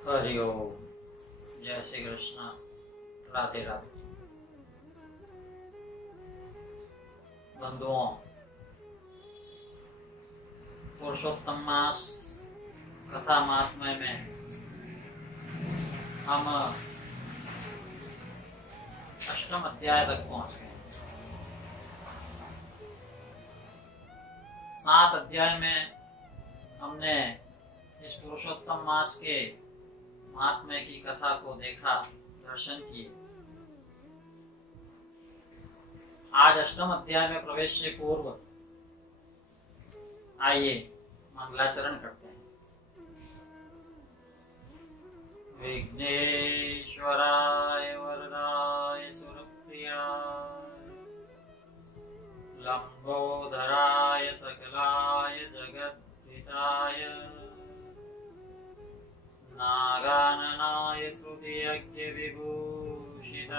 हरि ओम। जय श्री कृष्ण। राधे राधे। बंधुओं, पुरुषोत्तम मास कथा महात्म्य में हम 8वें अध्याय तक पहुंच गए। 7 अध्याय में हमने इस पुरुषोत्तम मास के महात्म्य की कथा को देखा, दर्शन किए। आज 8वें अध्याय में प्रवेश से पूर्व आइए मंगलाचरण करते हैं। विघ्नेश्वराय वरदाय सुरप्रियाय लंबोदराय सकलाय जगद्धिताय नागाननाय श्रुतियज्ञ विभूषिताय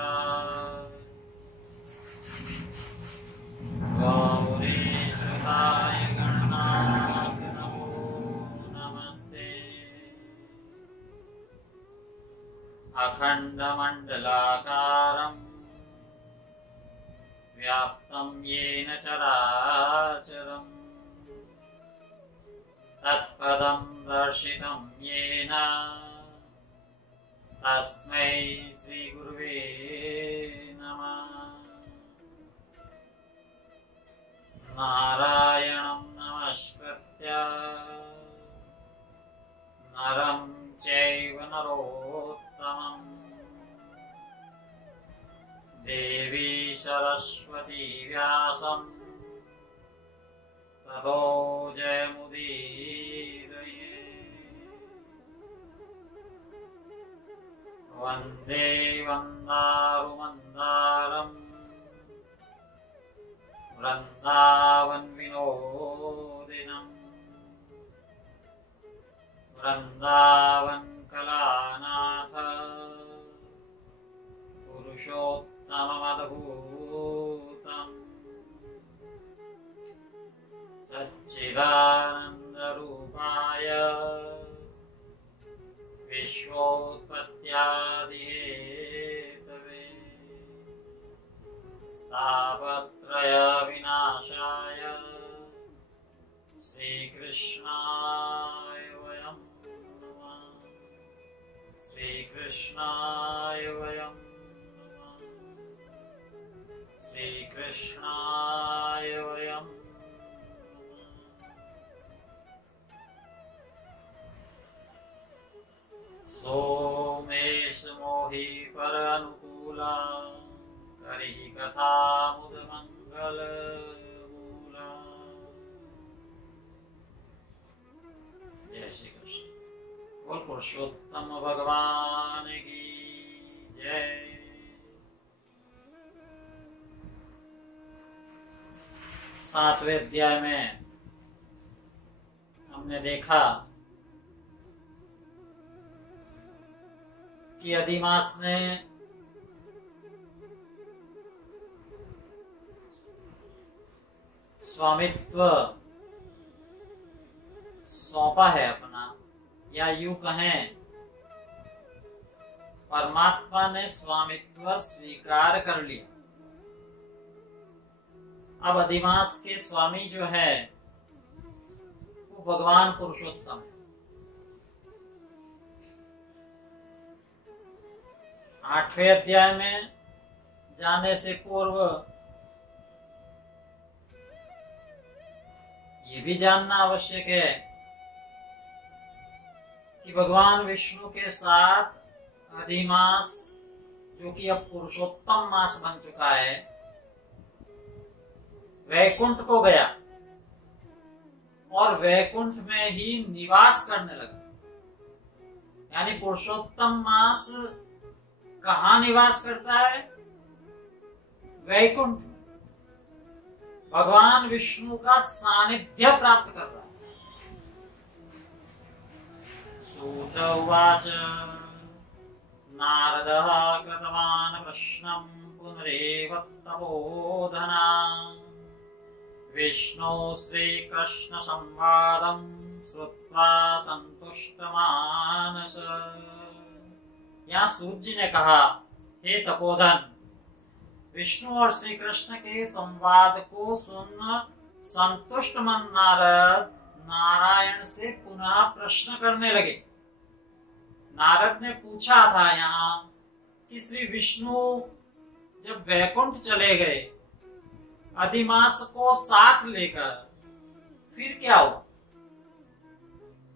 गौरीशताय गणनाथ नमो नमस्ते। अखंडमंडलाकारं व्याप्तं येन चराचरम् तत्पदं दर्शितं येन तस्मै श्रीगुरुवे नमः। नारायणं नमस्कृत्य नरं चैव नरोत्तमं देवी सरस्वती व्यासं ततो जयमुदीरये। वन्दे वन्दारुमन्दारम् वृन्दावन विनोदिनं वृन्दावन कलानाथ पुरुषोत्तममद्भुतम् सच्चिदानन्दरूपाय विश्वोत्पत्त्यादिहेतवे तापत्रय विनाशाय श्रीकृष्णाय वयं नमः। श्रीकृष्णाय वयं नमः। श्रीकृष्णाय वयं नमः। सोमेश मोहि पर अनुकूला करी कथा मुद मंगल मूला। जय श्री कृष्ण। बोल पुरुषोत्तम भगवान की जय। सातवें अध्याय में हमने देखा कि अधिमास ने स्वामित्व सौंपा है अपना, या यूं कहें परमात्मा ने स्वामित्व स्वीकार कर लिया। अब अधिमास के स्वामी जो है वो भगवान पुरुषोत्तम है। 8वें अध्याय में जाने से पूर्व ये भी जानना आवश्यक है कि भगवान विष्णु के साथ अधिमास, जो कि अब पुरुषोत्तम मास बन चुका है, वैकुंठ को गया और वैकुंठ में ही निवास करने लगा। यानी पुरुषोत्तम मास कहाँ निवास करता है? वैकुंठ। भगवान विष्णु का सानिध्य प्राप्त कर रहा है। सूत उवाच नारदः कृतवान् प्रश्नं पुनरेव तपोधना विष्णु श्रीकृष्ण संवादम् श्रुत्वा संतुष्टमानस। यहाँ सूत जी ने कहा, हे तपोधन, विष्णु और श्री कृष्ण के संवाद को सुन संतुष्ट मन नारद नारायण से पुनः प्रश्न करने लगे। नारद ने पूछा था यहाँ कि श्री विष्णु जब वैकुंठ चले गए अधिमास को साथ लेकर, फिर क्या हुआ?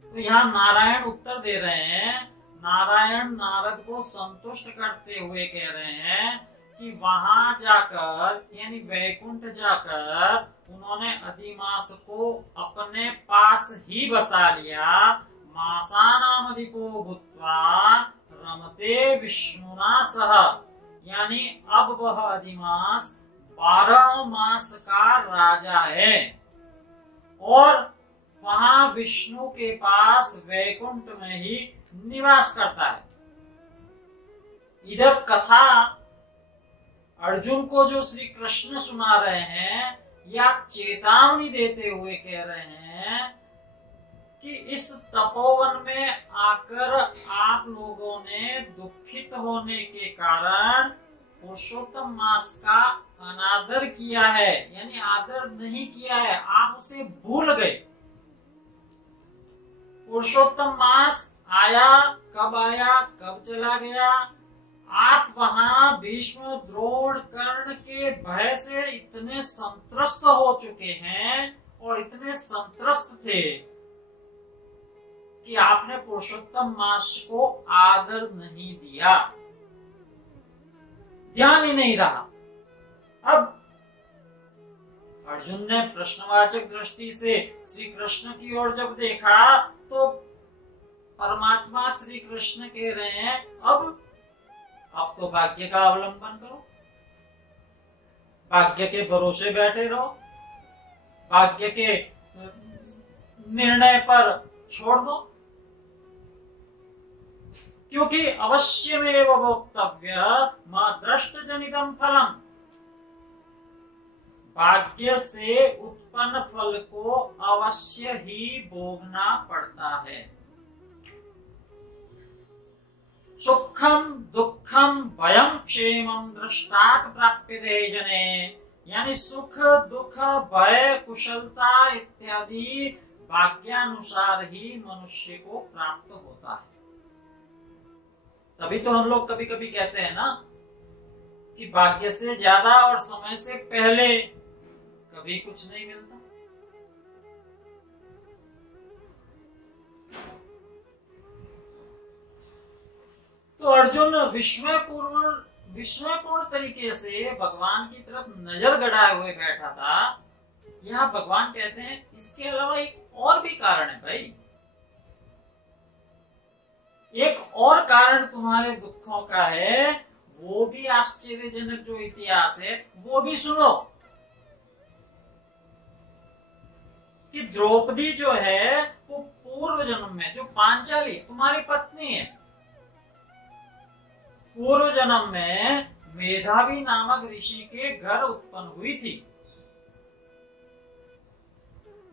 तो यहाँ नारायण उत्तर दे रहे हैं। नारायण नारद को संतुष्ट करते हुए कह रहे हैं कि वहां जाकर यानी वैकुंठ जाकर उन्होंने अधिमास को अपने पास ही बसा लिया। मासानाम अधिपो भूत्वा रमते विष्णुना सह, यानी अब वह अधिमास 12 मास का राजा है और वहां विष्णु के पास वैकुंठ में ही निवास करता है। इधर कथा अर्जुन को जो श्री कृष्ण सुना रहे हैं या चेतावनी देते हुए कह रहे हैं कि इस तपोवन में आकर आप लोगों ने दुखित होने के कारण पुरुषोत्तम मास का अनादर किया है, यानी आदर नहीं किया है, आप उसे भूल गए। पुरुषोत्तम मास आया, कब आया कब चला गया। आप वहां भीष्म द्रोण कर्ण के भय से इतने संत्रस्त हो चुके हैं और इतने संत्रस्त थे कि आपने पुरुषोत्तम मास को आदर नहीं दिया, ध्यान ही नहीं रहा। अब अर्जुन ने प्रश्नवाचक दृष्टि से श्री कृष्ण की ओर जब देखा तो परमात्मा श्री कृष्ण कह रहे हैं, अब तो भाग्य का अवलंबन करो, भाग्य के भरोसे बैठे रहो, भाग्य के निर्णय पर छोड़ दो, क्योंकि अवश्यमेव भोक्तव्य मा दृष्ट जनितम फलम। भाग्य से उत्पन्न फल को अवश्य ही भोगना पड़ता है। सुखम दुखम भयम क्षेमम दृष्टात् प्राप्यते जने, यानी सुख दुख भय कुशलता इत्यादि भाग्यानुसार ही मनुष्य को प्राप्त होता है। तभी तो हम लोग कभी कभी कहते हैं ना कि भाग्य से ज्यादा और समय से पहले कभी कुछ नहीं मिलता। तो अर्जुन विस्मयपूर्ण तरीके से भगवान की तरफ नजर गड़ाए हुए बैठा था। यहाँ भगवान कहते हैं इसके अलावा एक और भी कारण है भाई, एक और कारण तुम्हारे दुखों का है, वो भी आश्चर्यजनक जो इतिहास है वो भी सुनो। कि द्रौपदी जो है वो पूर्व जन्म में, जो पांचाली तुम्हारी पत्नी है, पूर्व जन्म में मेधावी नामक ऋषि के घर उत्पन्न हुई थी।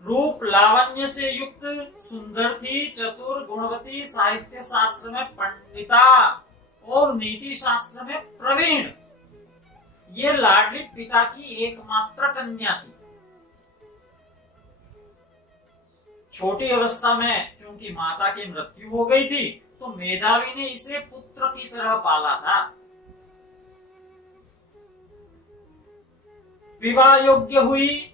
रूप लावण्य से युक्त सुंदर थी, चतुर गुणवती, साहित्य शास्त्र में पंडिता और नीति शास्त्र में प्रवीण। ये लाडली पिता की एकमात्र कन्या थी। छोटी अवस्था में चूंकि माता की मृत्यु हो गई थी तो मेधावी ने इसे पुत्र की तरह पाला था। विवाह योग्य हुई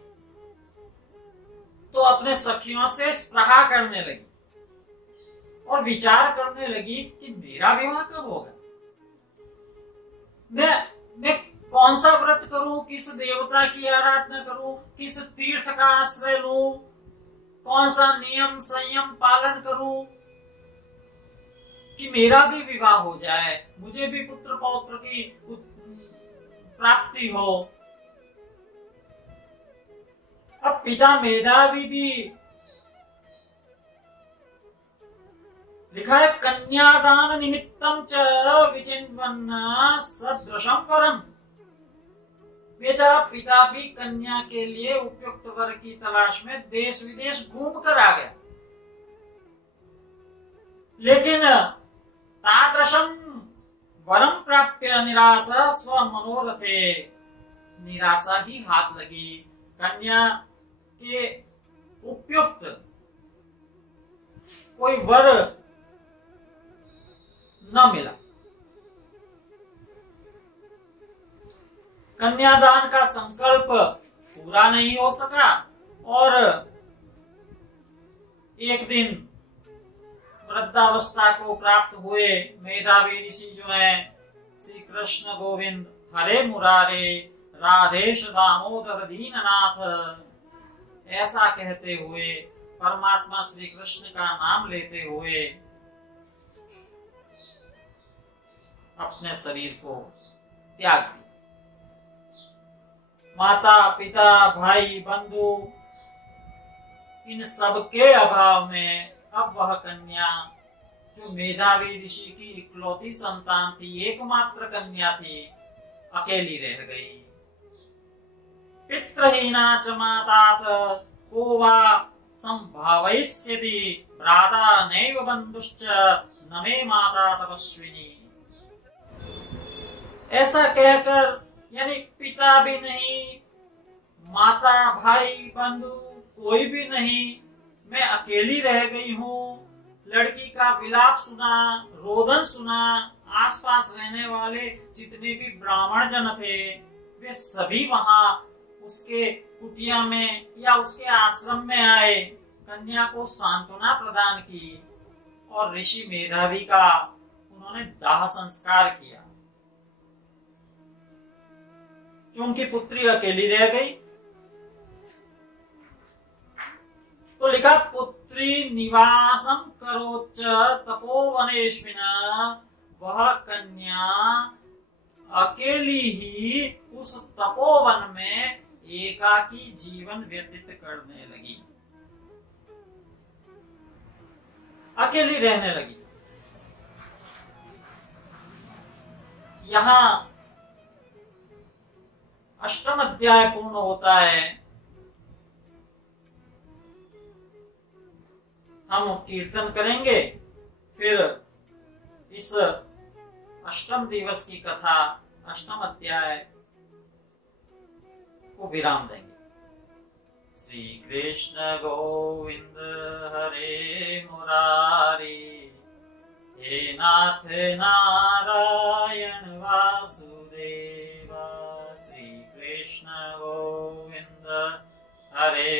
तो अपने सखियों से स्पृहा करने लगी और विचार करने लगी कि मेरा विवाह कब होगा, मैं कौन सा व्रत करूं, किस देवता की आराधना करूं, किस तीर्थ का आश्रय लूं, कौन सा नियम संयम पालन करूं कि मेरा भी विवाह हो जाए, मुझे भी पुत्र पौत्र की प्राप्ति हो। अब पिता मेधावी भी, लिखा है कन्यादान निमित्तम च विचिन्वन् सदृशं वरम्। बेचारा पिता भी कन्या के लिए उपयुक्त वर की तलाश में देश विदेश घूम कर आ गया। लेकिन तादृशं वरम प्राप्य निराशा स्व मनोरथे, निराशा ही हाथ लगी। कन्या के उपयुक्त कोई वर न मिला। कन्यादान का संकल्प पूरा नहीं हो सका और एक दिन वृद्धावस्था को प्राप्त हुए मेधावी ऋषि जो है श्री कृष्ण गोविंद हरे मुरारे राधेश दामोदर दीननाथ ऐसा कहते हुए, परमात्मा श्री कृष्ण का नाम लेते हुए अपने शरीर को त्याग दिया। माता पिता भाई बंधु इन सबके अभाव में अब वह कन्या जो मेधावी ऋषि की इकलौती संतान थी, एकमात्र कन्या थी, अकेली रह गई। पितृहीना च मातात को वा संभावयिष्यति, भ्राता नैव बंधुश्च न मे माता तपस्विनी। ऐसा कहकर यानी पिता भी नहीं, माता भाई बंधु कोई भी नहीं, मैं अकेली रह गई हूँ। लड़की का विलाप सुना, रोदन सुना। आसपास रहने वाले जितने भी ब्राह्मण जन थे वे सभी वहां उसके कुटिया में या उसके आश्रम में आए, कन्या को सांत्वना प्रदान की और ऋषि मेधावी का उन्होंने दाह संस्कार किया। उनकी पुत्री अकेली रह गई तो लिखा पुत्री निवासम करोच तपोवनेश्विन, वह कन्या अकेली ही उस तपोवन में एकाकी जीवन व्यतीत करने लगी, अकेली रहने लगी। यहाँ अष्टम अध्याय पूर्ण होता है। हम कीर्तन करेंगे, फिर इस अष्टम दिवस की कथा, अष्टम अध्याय को विराम देंगे। श्री कृष्ण गोविंद हरे मुरारी, हे नाथ नारायण वासुदेवा। श्री कृष्ण गोविंद हरे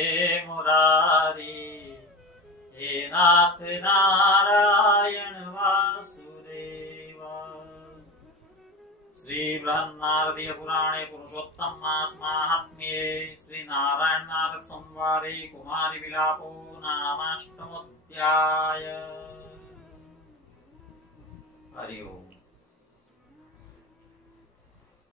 मुरारी, हे नाथ नारायण वासुदेवा। श्री बृहन्नारदीय पुराणे पुरुषोत्तम मास माहात्म्ये श्री नारायण नारद संवारे कुमारी विलापो नामाष्टमोऽध्याय। हरि ओम।